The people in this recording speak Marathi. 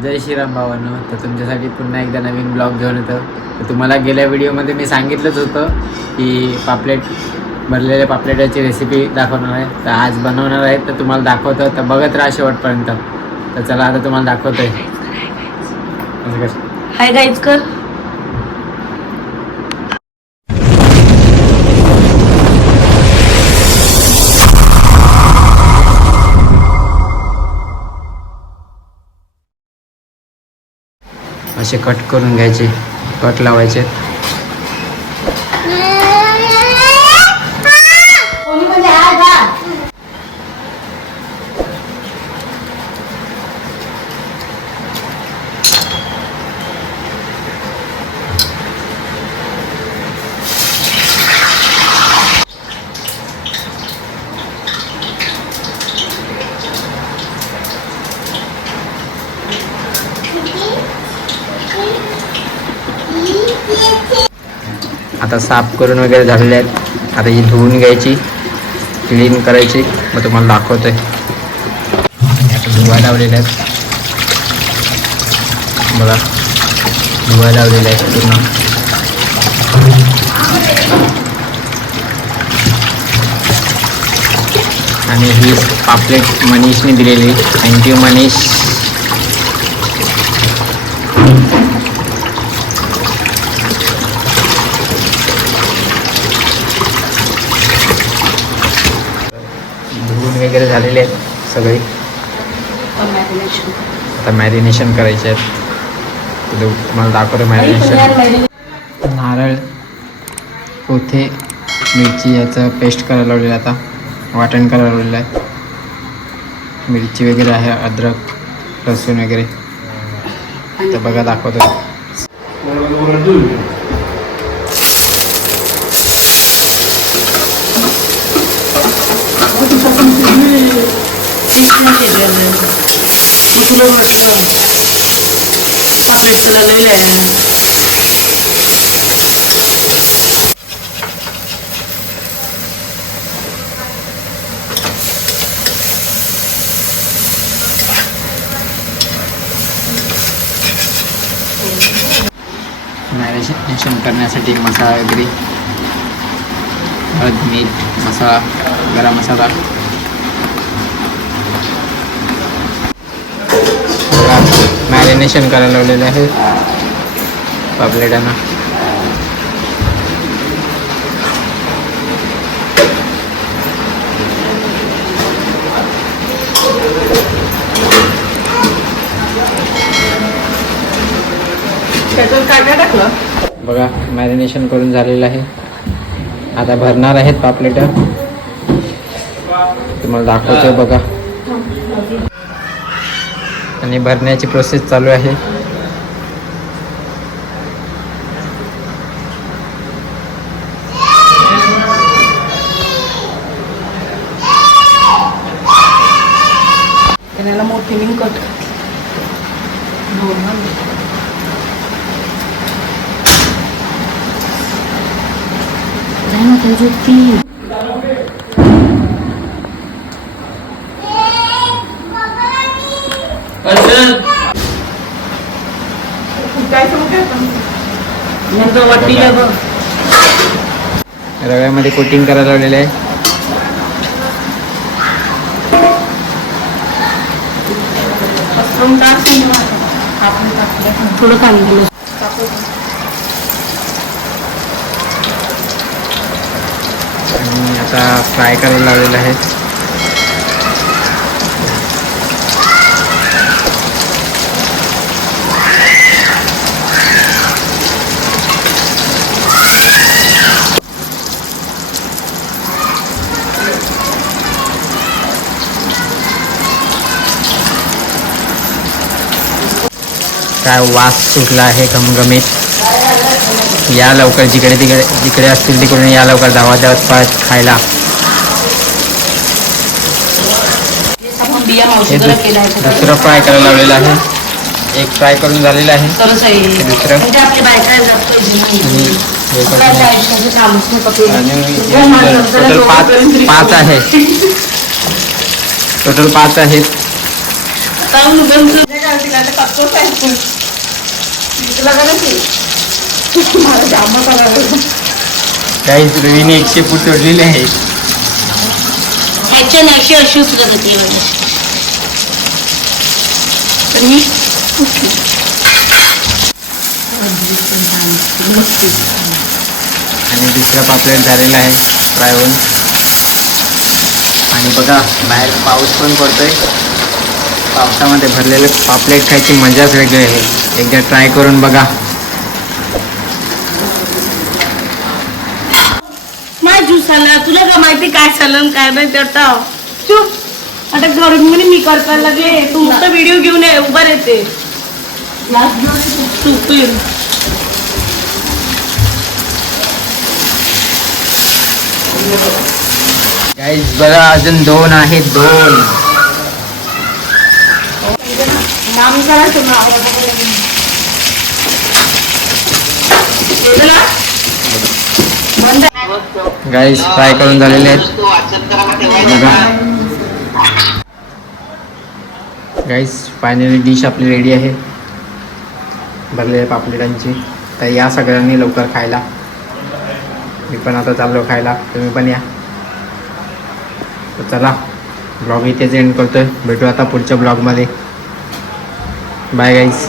जय श्रीराम भावांनो. तर तुमच्यासाठी पुन्हा एकदा नवीन ब्लॉग घेऊन येतो. तर तुम्हाला गेल्या व्हिडिओमध्ये मी सांगितलंच होतं की पापलेट भरलेल्या पापलेटाची रेसिपी दाखवणार आहे. तर आज बनवणार आहे तर तुम्हाला दाखवतो. तर बघत राहा शेवटपर्यंत. तर चला आता तुम्हाला दाखवतोय. हाय गाईज कर. असे कट करून घ्यायचे, कट लावायचे. आता साफ करून वगैरे झालेले आहेत. आता ही धुवून घ्यायची, क्लीन करायची. मग तुम्हाला दाखवतोय. आता धुवायला लावलेले आहेत बघा, धुवायला लावलेले आहेत पूर्ण. आणि ही पापलेट मनीषने दिलेली. थँक्यू मनीष. वगैरे झालेले आहेत सगळे. आता मॅरिनेशन करायचे आहेत. तुम्हाला दाखवतो मॅरिनेशन. नारळ, पोथे, मिरची याचं पेस्ट करायला लावलेलं. आता वाटण करायला लावलेलं आहे. मिरची वगैरे आहे, अद्रक, लसूण वगैरे. तर बघा दाखवतो. मॅरिनेशन करण्यासाठी मसाला वगैरे, हळद, मीठ, मसाला, गरम मसाला. मॅरिनेशन करायला लावलेलं आहे पापलेटांना. बघा मॅरिनेशन करून झालेलं आहे. आता भरणार आहेत पापलेट. तुम्हाला दाखवतोय बघा. आणि भरण्याची प्रोसेस चालू आहे. त्याला मोठी लिंक कट रव्यामध्ये कोटिंग करायला लावलेलं आहे. थोडं पाणी. आणि आता फ्राय करायला लावलेलं आहे. काय वास सुटला आहे घमघमीत. या लवकर, जिकडे असतील तिकडून या लवकर, धावा धावत खायला. दुसरं फ्राय करायला लावलेलं आहे. एक फ्राय करून झालेलं आहे. दुसरं टोटल 5 आहेत. चांगलं बंद तुला करायची मला जाम करायला गाईज रवीने 100 फूट सोडलेले आहे. ऍक्शन अशी अशी उचलत होती तर मी आणि दुसरा पापलेट झालेला आहे फ्राय होऊन. आणि बघा बाहेर पाऊस पण पडतोय. पावसामध्ये भरलेले पापलेट खायची मजाच वेगळी आहे. एकदा ट्राय करून बघा. माझ ज्यूस आला तुला का माहिती काय झालं काय नाही आता चुप आता घरून म्हणे मी करताना लागे तू फक्त व्हिडिओ घेऊन ये उभा येते गाईज बघा अजून 2 आहेत 2. नाम करायचं गाईज फ्राय करून झालेले आहेत बघा. गाईज फायनली डिश आपली रेडी आहे भरलेल्या पापलेटांची. तर या सगळ्यांनी लवकर खायला. मी पण आता चाललो खायला, तुम्ही पण या. तर चला ब्लॉग इथेच एंड करतोय. भेटू आता पुढच्या ब्लॉगमध्ये. Bye guys.